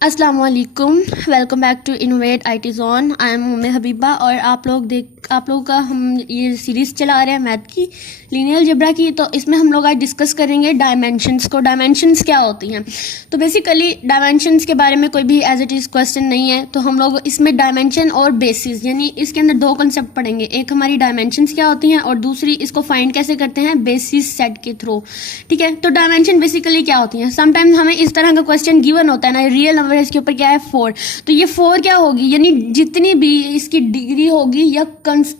अस्सलाम वालेकुम, welcome back to Innovate IT Zone. I am Umme Habiba और आप लोगों का हम ये सीरीज़ चला रहे हैं मैथ की, लीनियर अलजेब्रा की। तो इसमें हम लोग आज डिस्कस करेंगे डायमेंशंस को। डायमेंशंस क्या होती हैं? तो बेसिकली डायमेंशंस के बारे में कोई भी एज इट इज़ क्वेश्चन नहीं है, तो हम लोग इसमें डायमेंशन और बेसिस यानी इसके अंदर दो कंसेप्ट पढ़ेंगे। एक हमारी डायमेंशंस क्या होती हैं और दूसरी इसको फाइंड कैसे करते हैं बेसिस सेट के थ्रू। ठीक है, तो डायमेंशन बेसिकली क्या होती हैं? समटाइम्स हमें इस तरह का क्वेश्चन गिवन होता है ना, रियल नंबर इसके ऊपर क्या है 4, तो ये 4 क्या होगी, यानी जितनी भी इसकी डिग्री होगी या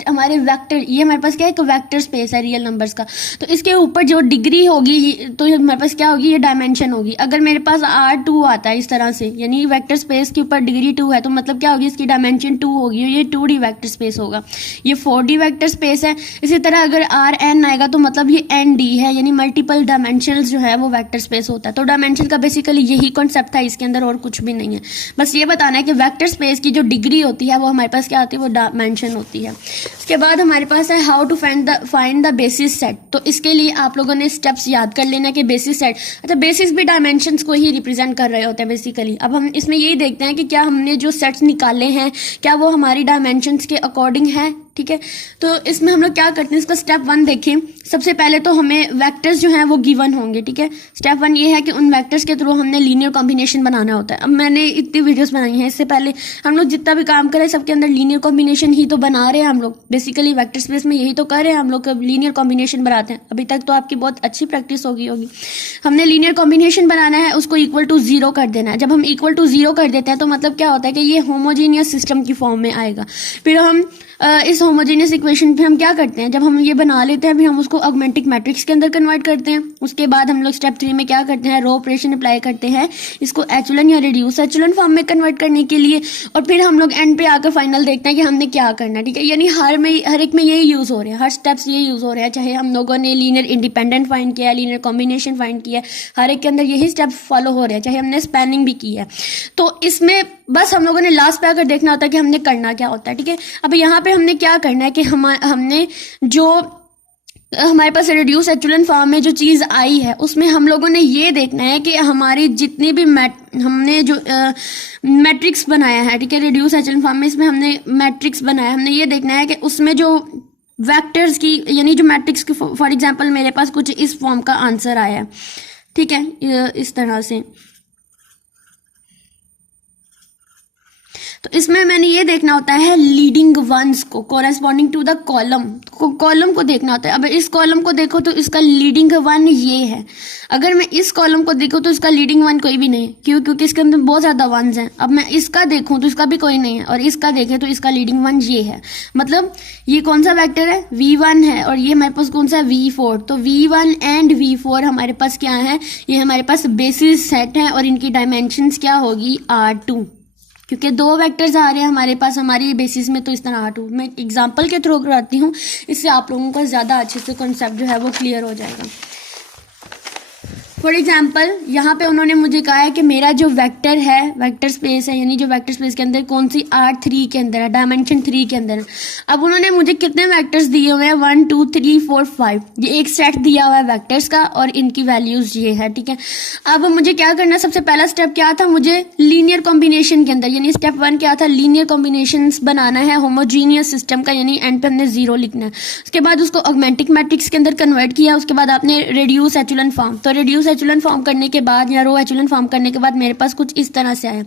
हमारे वेक्टर, ये हमारे पास क्या है, एक वेक्टर स्पेस है रियल नंबर्स का, तो इसके ऊपर जो डिग्री होगी तो हमारे पास क्या होगी, ये डायमेंशन होगी। अगर मेरे पास R2 आता है इस तरह से, यानी वेक्टर स्पेस के ऊपर डिग्री 2 है, तो मतलब क्या होगी, इसकी डायमेंशन 2 होगी और ये 2D वेक्टर स्पेस होगा। ये 4D वेक्टर स्पेस है। इसी तरह अगर Rn आएगा तो मतलब ये ND है, यानी मल्टीपल डायमेंशनल जो है वो वेक्टर स्पेस होता है। तो डायमेंशन का बेसिकली यही कॉन्सेप्ट था, इसके अंदर और कुछ भी नहीं है। बस ये बताना है कि वेक्टर स्पेस की जो डिग्री होती है वो हमारे पास क्या होती है, वो डायमेंशन होती है। उसके बाद हमारे पास है how to find the basis set. तो इसके लिए आप लोगों ने स्टेप्स याद कर लेना कि बेसिस सेट, अच्छा बेसिस भी डायमेंशंस को ही रिप्रेजेंट कर रहे होते हैं बेसिकली। अब हम इसमें यही देखते हैं कि क्या हमने जो सेट्स निकाले हैं क्या वो हमारी डायमेंशंस के अकॉर्डिंग है। ठीक है, तो इसमें हम लोग क्या करते हैं, इसका स्टेप 1 देखें। सबसे पहले तो हमें वेक्टर्स जो हैं वो गिवन होंगे। ठीक है, स्टेप 1 ये है कि उन वेक्टर्स के थ्रू हमने लीनियर कॉम्बिनेशन बनाना होता है। अब मैंने इतनी वीडियोस बनाई हैं, इससे पहले हम लोग जितना भी काम करें सबके अंदर लीनियर कॉम्बिनेशन ही तो बना रहे हैं हम लोग। बेसिकली वेक्टर स्पेस में यही तो कर रहे हैं हम लोग, लीनियर कॉम्बिनेशन बनाते हैं। अभी तक तो आपकी बहुत अच्छी प्रैक्टिस होगी। हमने लीनियर कॉम्बिनेशन बनाना है, उसको इक्वल टू 0 कर देना है। जब हम इक्वल टू 0 कर देते हैं तो मतलब क्या होता है कि ये होमोजीनियस सिस्टम की फॉर्म में आएगा। फिर हम इस होमोजेनियस इक्वेशन पे हम क्या करते हैं, जब हम ये बना लेते हैं फिर हम उसको ऑगमेंटिक मैट्रिक्स के अंदर कन्वर्ट करते हैं। उसके बाद हम लोग स्टेप 3 में क्या करते हैं, रो ऑपरेशन अप्लाई करते हैं इसको एचेलन या रिड्यूस एचेलन फॉर्म में कन्वर्ट करने के लिए। और फिर हम लोग एंड पे आकर फाइनल देखते हैं कि हमने क्या करना है। ठीक है, यानी हर एक में यही यूज हो रहे हैं, हर स्टेप्स ये यूज हो रहे हैं। चाहे हम लोगों ने लीनियर इंडिपेंडेंट फाइंड किया है, लीनियर कॉम्बिनेशन फाइंड किया है, हर एक के अंदर यही स्टेप फॉलो हो रहे हैं। चाहे हमने स्पैनिंग भी की है, तो इसमें बस हम लोगों ने लास्ट पे आकर देखना होता है कि हमने करना क्या होता है। ठीक है, अब यहाँ पे हमने क्या करना है कि हमने जो हमारे पास रिड्यूस एचेलन फॉर्म में जो चीज़ आई है उसमें हम लोगों ने ये देखना है कि हमारी जितनी भी हमने जो मैट्रिक्स बनाया है, ठीक है, रिड्यूस एचेलन फॉर्म में इसमें हमने मैट्रिक्स बनाया, हमने ये देखना है कि उसमें जो वेक्टर्स की यानी जो मैट्रिक्स की, फॉर एग्जांपल मेरे पास कुछ इस फॉर्म का आंसर आया है। ठीक है, इस तरह से, तो इसमें मैंने ये देखना होता है लीडिंग वंस को कोरेस्पॉन्डिंग टू द कॉलम को देखना होता है। अब इस कॉलम को देखो तो इसका लीडिंग वन ये है। अगर मैं इस कॉलम को देखूं तो इसका लीडिंग वन कोई भी नहीं है, क्यों? क्योंकि इसके अंदर बहुत ज्यादा वंस हैं। अब मैं इसका देखूं तो इसका भी कोई नहीं है, और इसका देखें तो इसका लीडिंग वन ये है। मतलब ये कौन सा वेक्टर है, V1 है, और ये हमारे पास कौन सा V4। तो V1 एंड V4 हमारे पास क्या है, ये हमारे पास बेसिस सेट है और इनकी डायमेंशंस क्या होगी, R2, क्योंकि दो वेक्टर्स आ रहे हैं हमारे पास हमारी बेसिस में, तो इस तरह R2। मैं एग्जांपल के थ्रू कराती हूँ, इससे आप लोगों को ज़्यादा अच्छे से कॉन्सेप्ट जो है वो क्लियर हो जाएगा। फॉर एग्जाम्पल यहाँ पे उन्होंने मुझे कहा है कि मेरा जो वेक्टर है, वेक्टर स्पेस है, यानी जो वेक्टर स्पेस के अंदर कौन सी R3 के अंदर है, डायमेंशन 3 के अंदर है। अब उन्होंने मुझे कितने वेक्टर्स दिए हुए हैं, 1 2 3 4 5, ये एक सेट दिया हुआ है वेक्टर्स का और इनकी वैल्यूज ये है। ठीक है, अब मुझे क्या करना है, सबसे पहला स्टेप क्या था, मुझे लीनियर कॉम्बिनेशन के अंदर, यानी स्टेप 1 क्या था, लीनियर कॉम्बिनेशन बनाना है होमोजीनियस सिस्टम का, यानी एंड पे हमने 0 लिखना है। उसके बाद उसको ऑगमेंटिक मैट्रिक्स के अंदर कन्वर्ट किया। उसके बाद आपने रिड्यूस एचेलन फॉर्म, तो रिड्यूस एचेलन फॉर्म करने के बाद या रो एचेलन फॉर्म करने के बाद मेरे पास कुछ इस तरह से आया।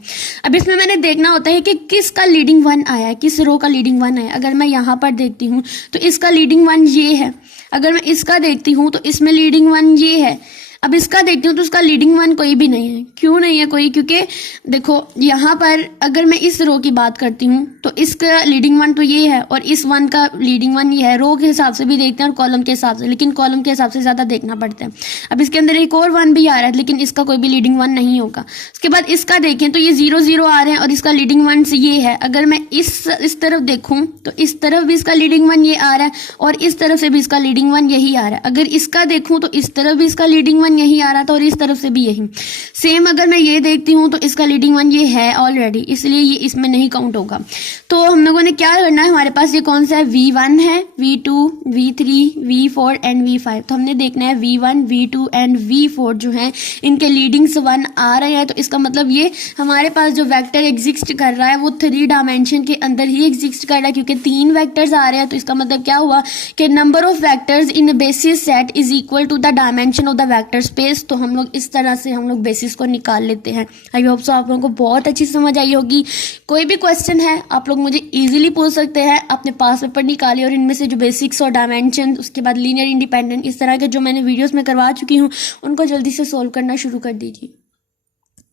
अब इसमें मैंने देखना होता है कि किसका लीडिंग वन आया है, किस रो का लीडिंग वन आया। अगर मैं यहाँ पर देखती हूँ तो इसका लीडिंग वन ये है। अगर मैं इसका देखती हूँ तो इसमें लीडिंग वन ये है। अब इसका देखती हूँ तो उसका लीडिंग वन कोई भी नहीं है। क्यों नहीं है कोई? क्योंकि देखो यहाँ पर अगर मैं इस रो की बात करती हूँ तो इसका लीडिंग वन तो ये है और इस वन का लीडिंग वन ये है। रो के हिसाब से भी देखते हैं और कॉलम के हिसाब से, लेकिन कॉलम के हिसाब से ज़्यादा देखना पड़ता है। अब इसके अंदर एक और वन भी आ रहा है लेकिन इसका कोई भी लीडिंग वन नहीं होगा। उसके बाद इसका देखें तो ये 0 0 आ रहे हैं और इसका लीडिंग वन ये है। अगर मैं इस तरफ देखूँ तो इस तरफ भी इसका लीडिंग वन ये आ रहा है और इस तरफ से भी इसका लीडिंग वन यही आ रहा है। अगर इसका देखूँ तो इस तरफ भी इसका लीडिंग वन वन यही आ रहा था और इस तरफ से भी यही। सेम अगर मैं ये देखती हूँ तो इसका लीडिंग वन ये है ऑलरेडी, इसलिए ये इसमें नहीं काउंट होगा। तो हम लोगों ने क्या करना है, हमारे पास ये कौन सा है, V1 है, V2, V3, V4 and V5। तो हमने देखना है V1, V2 एंड V4 जो है इनके लीडिंग्स 1 आ रहे हैं। तो इसका मतलब ये हमारे पास जो वेक्टर एग्जिस्ट कर रहा है वो 3 डायमेंशन के अंदर ही एग्जिस्ट कर रहा है, क्योंकि 3 वेक्टर्स आ रहे हैं। तो इसका मतलब क्या हुआ कि number of vectors in basis set is equal to the dimension of the vector space. तो हम लोग इस तरह से हम लोग बेसिस को निकाल लेते हैं। आई होप सो आप लोगों को बहुत अच्छी समझ आई होगी। कोई भी क्वेश्चन है आप लोग मुझे इजीली पूछ सकते हैं, अपने पास पेपर निकालिए और इनमें से जो बेसिक्स और डायमेंशन, उसके बाद लीनियर इंडिपेंडेंट, इस तरह के जो मैंने वीडियोस में करवा चुकी हूँ उनको जल्दी से सोल्व करना शुरू कर दीजिए।